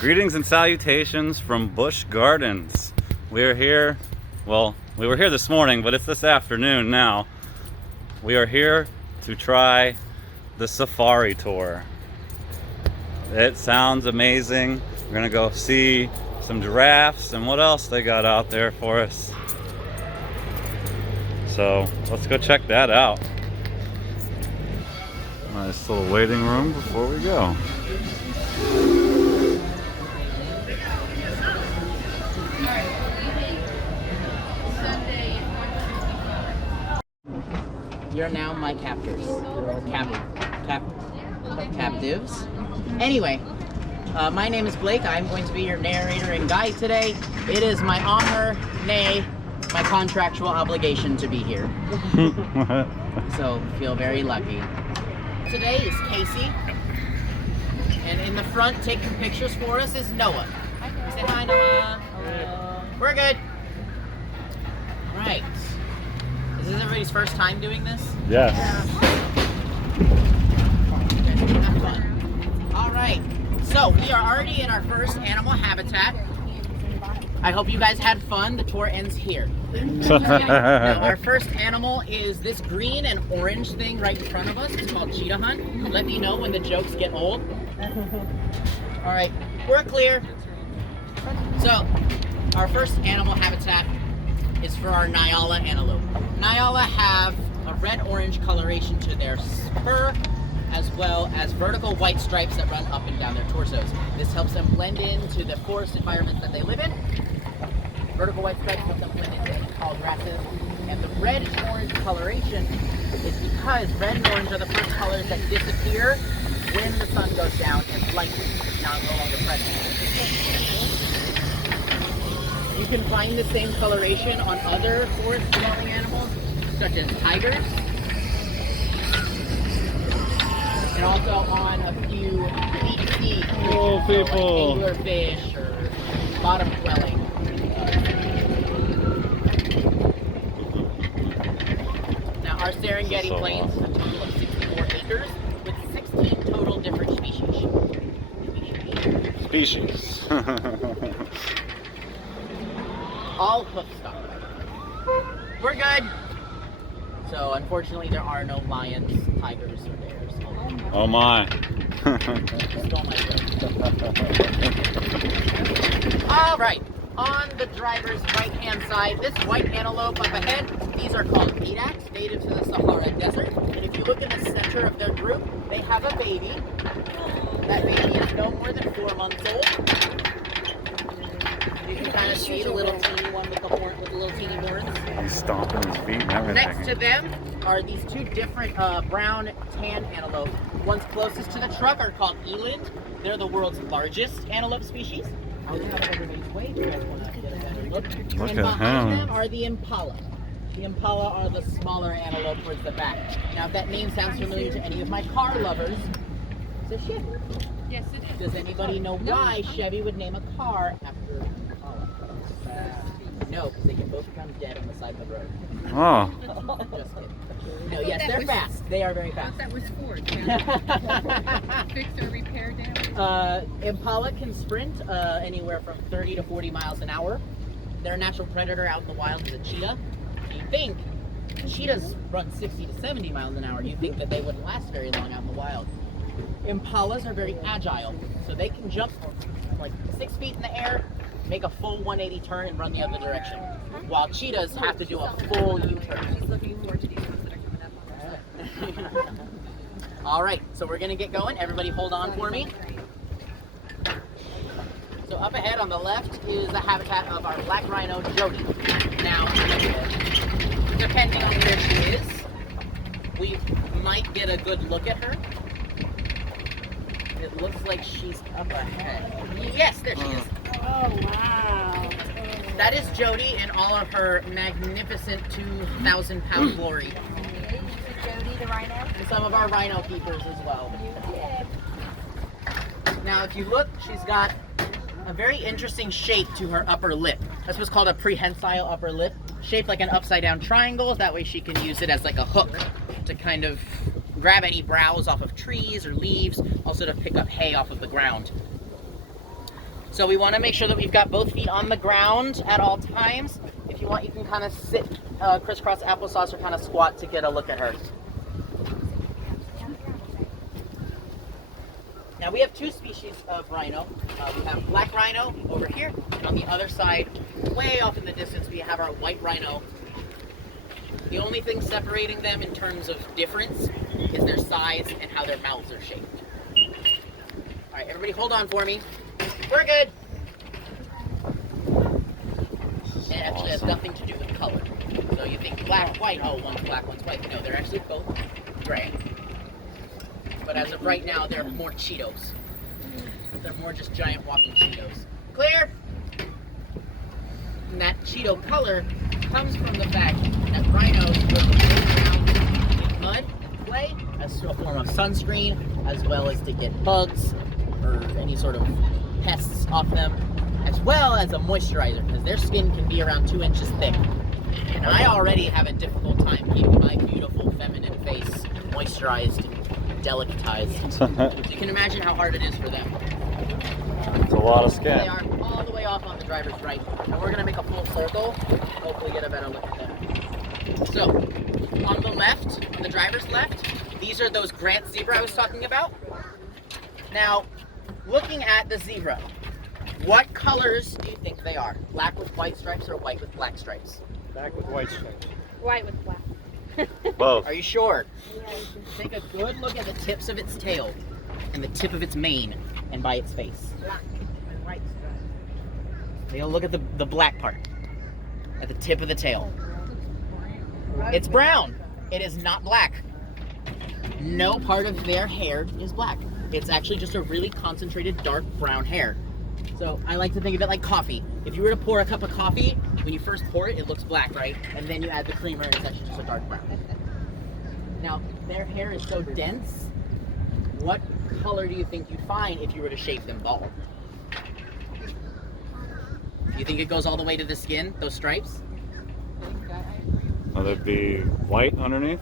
Greetings and salutations from Busch Gardens. We're here, well, we were here this morning, but it's this afternoon now. We are here to try the safari tour. It sounds amazing. We're gonna go see some giraffes and what else they got out there for us. So let's go check that out. Nice little waiting room before we go. You're now my captors. Captives. Anyway, my name is Blake. I'm going to be your narrator and guide today. It is my honor, nay, my contractual obligation to be here. So, feel very lucky. Today is Casey. And in the front, taking pictures for us is Noah. Say hi, Noah. Hello. We're good. All right. Is this everybody's first time doing this? Yes. All right. So we are already in our first animal habitat. I hope you guys had fun. The tour ends here. Now, our first animal is this green and orange thing right in front of us. It's called cheetah hunt. Let me know when the jokes get old. All right, we're clear. So our first animal habitat is for our Nyala antelope. Nyala have a red-orange coloration to their spur, as well as vertical white stripes that run up and down their torsos. This helps them blend into the forest environments that they live in. Vertical white stripes help them blend into tall grasses. And the red and orange coloration is because red and orange are the first colors that disappear when the sun goes down and light is no longer present. You can find the same coloration on other forest-dwelling animals, such as tigers, and also on a few deep-sea Oh, people. like anglerfish or bottom-dwelling. Now, our Serengeti So plains have a total of 64 acres with 16 total different species. Species. All hoof stock. We're good. So unfortunately there are no lions, tigers, or bears. Oh my. Stole my joke. All right. On the driver's right-hand side, this white antelope up ahead, these are called Edaks, native to the Sahara Desert. And if you look in the center of their group, they have a baby. That baby is no more than 4 months old. You can kind of see the little teeny one with the horn, with the little teeny horns. He's stomping his feet and everything. Next to them are these two different brown tan antelope. Ones closest to the truck are called eland. They're the world's largest antelope species. I'll get out of everybody's way if you guys want to get a better look. Look And at behind him. them are the impala. The impala are the smaller antelope towards the back. Now, if that name sounds familiar to any of my car lovers, it's a Chevy. Yes, it is. Does anybody know why Chevy would name a car after Impala? No, because they can both come dead on the side of the road. Oh. Just kidding. No, yes, they're fast. They are very I fast. thought that was Ford. Fix or repair damage. Impala can sprint anywhere from 30 to 40 miles an hour. Their natural predator out in the wild is a cheetah. You think cheetahs run 60 to 70 miles an hour. You think that they wouldn't last very long out in the wild. Impalas are very agile, so they can jump like 6 feet in the air, make a full 180 turn, and run the other direction. While cheetahs have to do a full U-turn. Just looking forward to these ones that are coming up. All right, so we're gonna get going. Everybody hold on for me. So up ahead on the left is the habitat of our black rhino, Jody. Now, depending on where she is, we might get a good look at her. It looks like she's up ahead. Yes, there she is. Oh, wow. That is Jody in all of her magnificent 2,000-pound glory. Jody the rhino? And some of our rhino keepers as well. Now, if you look, she's got a very interesting shape to her upper lip. That's what's called a prehensile upper lip, shaped like an upside-down triangle. That way she can use it as like a hook to kind of grab any browse off of trees or leaves, also to pick up hay off of the ground. So we want to make sure that we've got both feet on the ground at all times. If you want, you can kind of sit crisscross applesauce or kind of squat to get a look at her. Now we have two species of rhino. We have black rhino over here, and on the other side, way off in the distance, we have our white rhino. The only thing separating them in terms of difference is their size and how their mouths are shaped. All right, everybody hold on for me. We're good. It actually has nothing to do with color. So you think black, white, oh, one's black, one's white. No, they're actually both gray. But as of right now, they're more Cheetos. They're more just giant walking Cheetos. Clear? And that Cheeto color comes from the fact that rhinos will go around in mud and play as a form of sunscreen, as well as to get bugs or any sort of pests off them, as well as a moisturizer, because their skin can be around 2 inches thick. And I already have a difficult time keeping my beautiful feminine face moisturized and delicatized. So you can imagine how hard it is for them. It's a lot of skin. They are all the way off on the driver's right. And we're going to make a full circle, hopefully get a better look at them. So, on the left, on the driver's left, these are those Grant zebra I was talking about. Now, looking at the zebra, what colors do you think they are? Black with white stripes or white with black stripes? Black with white stripes. White with black. Both. Are you sure? Take a good look at the tips of its tail and the tip of its mane and by its face. Black with white stripes. Take a look at the black part at the tip of the tail. It's brown. It is not black. No part of their hair is black. It's actually just a really concentrated dark brown hair. So I like to think of it like coffee. If you were to pour a cup of coffee, when you first pour it, it looks black, right? And then you add the creamer and it's actually just a dark brown. Now, their hair is so dense, what color do you think you'd find if you were to shave them bald? Do you think it goes all the way to the skin, those stripes? Would it be white underneath?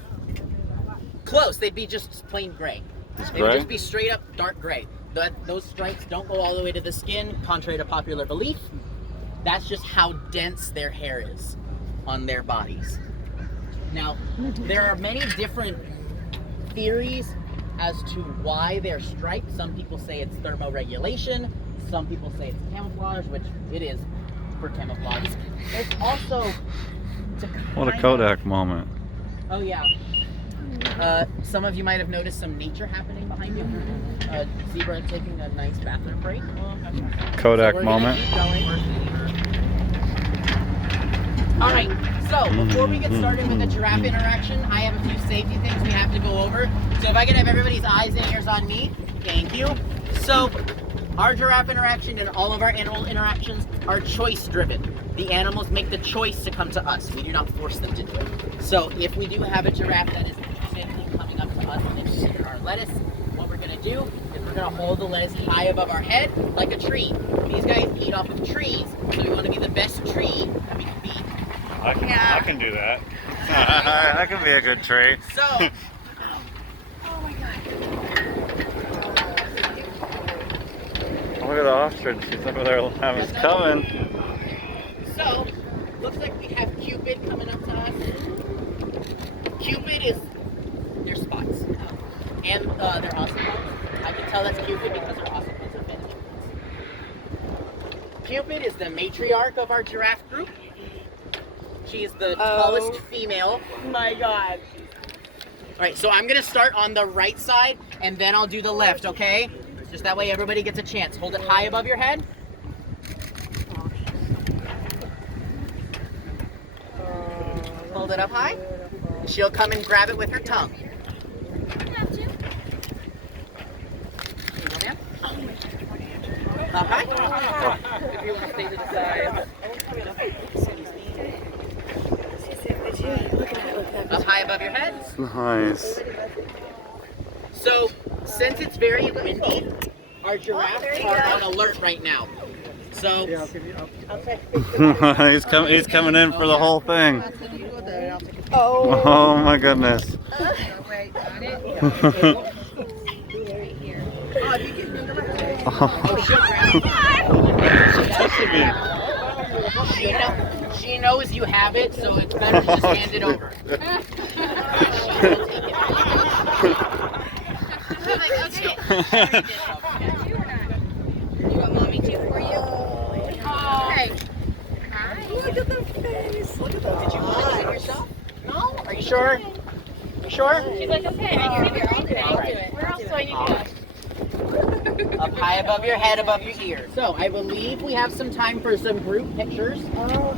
Close, they'd be just plain gray. It's They would gray? just be straight up dark gray. Those stripes don't go all the way to the skin, contrary to popular belief. That's just how dense their hair is on their bodies. Now, there are many different theories as to why they're striped. Some people say it's thermoregulation. Some people say it's camouflage, which it is for camouflage. There's also What a Kodak moment. Oh yeah. Some of you might have noticed some nature happening behind you. A zebra taking a nice bathroom break. Kodak So we're moment. gonna keep going. All right. So before we get started with the giraffe interaction, I have a few safety things we have to go over. So if I could have everybody's eyes and ears on me, thank you. So our giraffe interaction and all of our animal interactions are choice driven. The animals make the choice to come to us. We do not force them to do it. So if we do have a giraffe that is interested in coming up to us and interested in our lettuce, what we're going to do is we're going to hold the lettuce high above our head like a tree. These guys eat off of trees, so we want to be the best tree we can be. I can do that. I can be a good tree. So, oh my god. Look at the ostrich. She's over there having us coming. So, looks like we have Cupid coming up to us. Cupid is their spots. And their ocelots. I can tell that's Cupid because their ocelots are fancy. Cupid is the matriarch of our giraffe group. She is the tallest female. My God. All right, so I'm gonna start on the right side and then I'll do the left, okay? Just that way everybody gets a chance. Hold it high above your head. Hold it up high. She'll come and grab it with her tongue. Up high. If you want to stay to the side. Up high above your head. Nice. So, since it's very windy, our giraffes are on alert right now. So, he's coming in for the whole thing. Oh. Oh my goodness. She knows you have it, so it's better to just hand it over. You want mommy to for you? Hey. Look at the face. Look at those eyes. No? Are you sure? You sure? She's like, okay, I can see the green thing. Where else do I need to go? Up high above your head, above your ears. So I believe we have some time for some group pictures. Hello.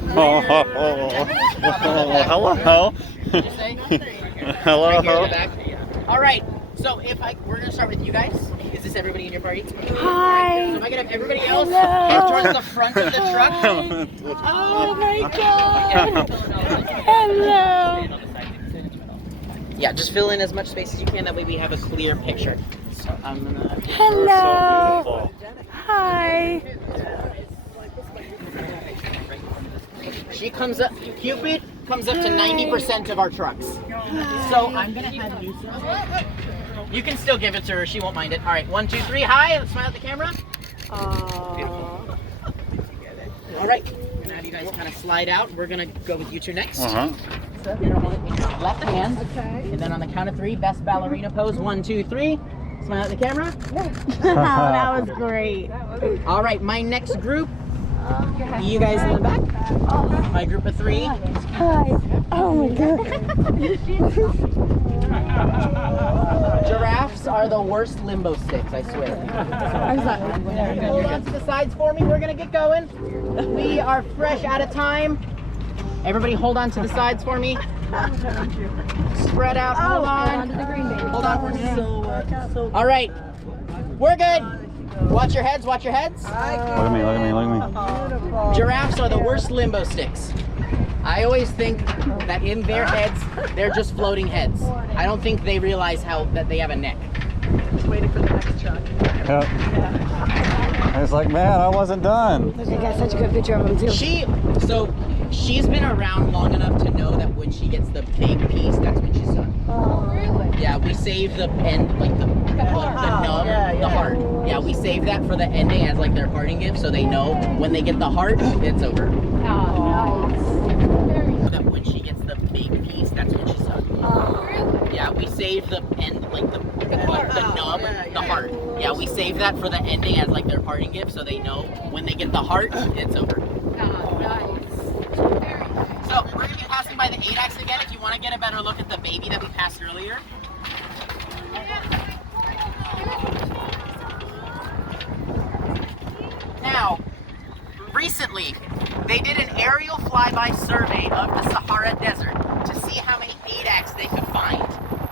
Just say. Hello. Right here in the back. All right. So we're gonna start with you guys. Is this everybody in your party? Hi. So if I could have everybody else head towards the front of the truck. Oh my God. Hello. Yeah, just fill in as much space as you can. That way we have a clear picture. So I'm gonna. Hello. Hi. She comes up. Cupid comes up to 90% of our trucks. So I'm gonna have you. You can still give it to her. She won't mind it. All right, 1, 2, 3. Hi. Let's smile at the camera. All right. I'm gonna have you guys kind of slide out. We're gonna go with you two next. So you're gonna hold it in your left hand. Okay. And then on the count of 3, best ballerina pose. 1, 2, 3. Smile at the camera. That was great. All right, my next group. You guys in the back. My group of 3. Hi. Oh my God. Giraffes are the worst limbo sticks, I swear. I'm sorry. Hold on to the sides for me. We're gonna get going. We are fresh out of time. Everybody hold on to the sides for me. Spread out, hold on. Hold on for me. All right, we're good. Watch your heads, watch your heads. Look at me. Giraffes are the worst limbo sticks. I always think that in their heads, they're just floating heads. I don't think they realize that they have a neck. Just waiting for the next truck. Yep. I was like, man, I wasn't done. I got such a good picture of him too. She's been around long enough to know that when she gets the big piece, that's when she's done. Oh, really? Yeah, we save the end, like the nub, the heart. Yeah, we save that for the ending as like their parting gift, so they know when they get the heart, it's over. Oh, nice. That when she gets the big piece, that's when she's done. Oh, Really? Yeah, we save the end, like the nub, the heart. Yeah, we save that for the ending as like their parting gift, so they know when they get the heart, it's over. Oh, nice. So we're gonna be passing by the 8X again. If you want to get a better look at the baby that we passed earlier. Now, recently, they did an aerial flyby survey of the Sahara Desert to see how many 8X they could find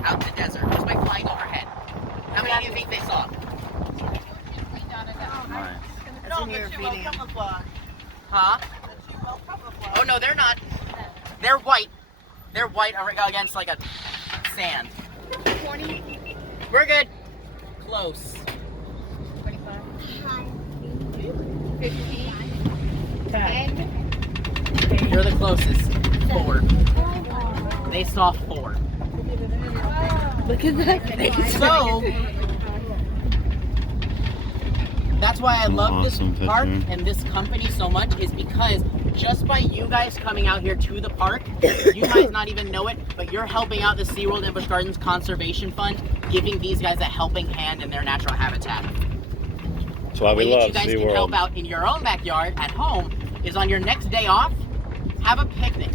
out in the desert just by flying overhead. How many do you think they saw? Huh? Oh no, they're not. They're white. They're white against like a sand. 20, We're good. Close. 25, 15, 10. You're the closest. 4. They saw 4. look at that face. So that's why I love this Awesome park picture. and this company so much, is because just by you guys coming out here to the park, you might not even know it, but you're helping out the SeaWorld and Busch Gardens Conservation Fund, giving these guys a helping hand in their natural habitat. That's why we The way that love you guys can help SeaWorld. out in your own backyard at home is on your next day off, have a picnic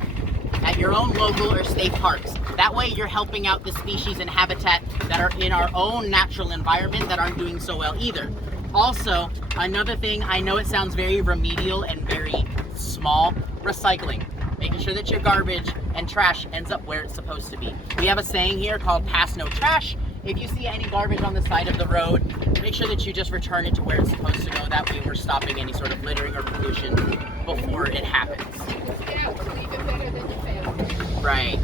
at your own local or state parks. That way you're helping out the species and habitat that are in our own natural environment that aren't doing so well either. Also, another thing, I know it sounds very remedial and very small, recycling. Making sure that your garbage and trash ends up where it's supposed to be. We have a saying here called pass no trash. If you see any garbage on the side of the road, make sure that you just return it to where it's supposed to go. That way we're stopping any sort of littering or pollution before it happens. Right.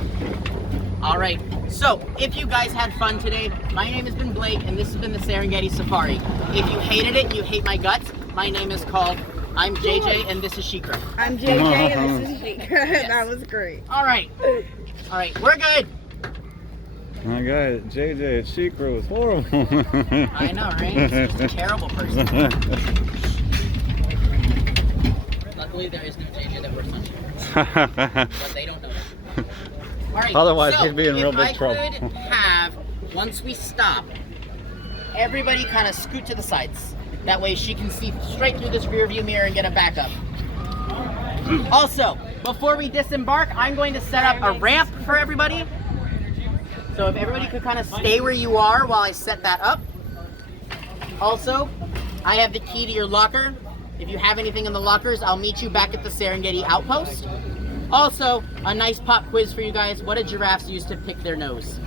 All right. So, if you guys had fun today, my name has been Blake, and this has been the Serengeti Safari. If you hated it, you hate my guts, my name is called, I'm JJ, and this is Shikra. I'm JJ and this is Shikra. That was great. All right. All right, we're good. My guy, JJ at Shikra was horrible. I know, right? He's just a terrible person. Luckily, there is no JJ that works on Shikra. But they don't know that. All right, Otherwise, so he'd be in real big trouble. If I could have, once we stop, everybody kind of scoot to the sides. That way she can see straight through this rear view mirror and get a backup. Also, before we disembark, I'm going to set up a ramp for everybody. So if everybody could kind of stay where you are while I set that up. Also, I have the key to your locker. If you have anything in the lockers, I'll meet you back at the Serengeti outpost. Also, a nice pop quiz for you guys. What do giraffes use to pick their nose?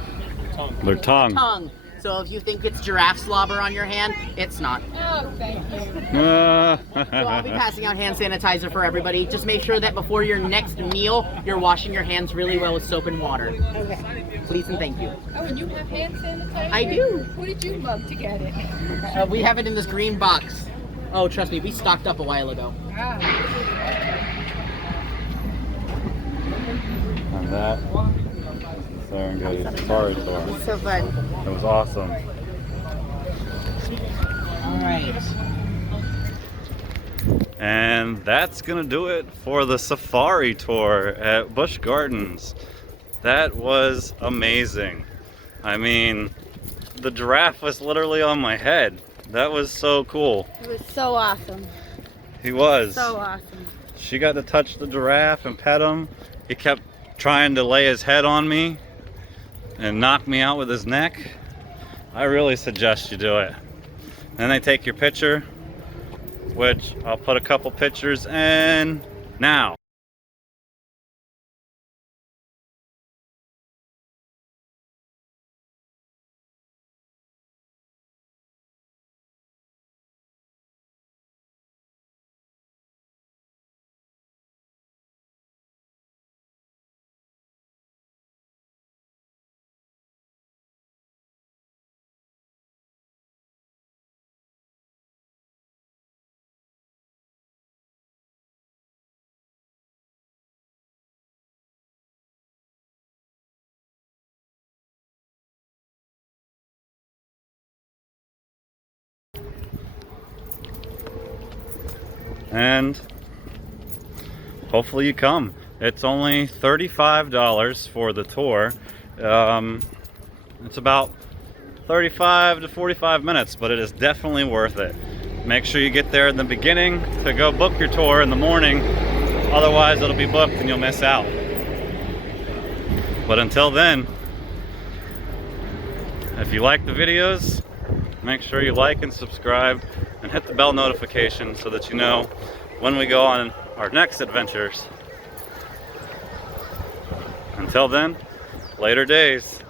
Their tongue. Tongue. So if you think it's giraffe slobber on your hand, it's not. Oh, thank you. So I'll be passing out hand sanitizer for everybody. Just make sure that before your next meal, you're washing your hands really well with soap and water. Okay. Please and thank you. Oh, and you have hand sanitizer? I do. Who did you mug to get it? We have it in this green box. Oh, trust me, we stocked up a while ago. Ah. And that Serengeti Safari Tour. So fun. It was awesome. All right. And that's gonna do it for the safari tour at Busch Gardens. That was amazing. I mean, the giraffe was literally on my head. That was so cool. It was so awesome. He was. So awesome. She got to touch the giraffe and pet him. He kept trying to lay his head on me and knock me out with his neck. I really suggest you do it. Then they take your picture, which I'll put a couple pictures in now. And hopefully you come. It's only $35 for the tour. It's about 35 to 45 minutes, but it is definitely worth it. Make sure you get there in the beginning to go book your tour in the morning. Otherwise it'll be booked and you'll miss out. But until then, if you like the videos, make sure you like and subscribe and hit the bell notification so that you know when we go on our next adventures. Until then, later days.